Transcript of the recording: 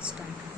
start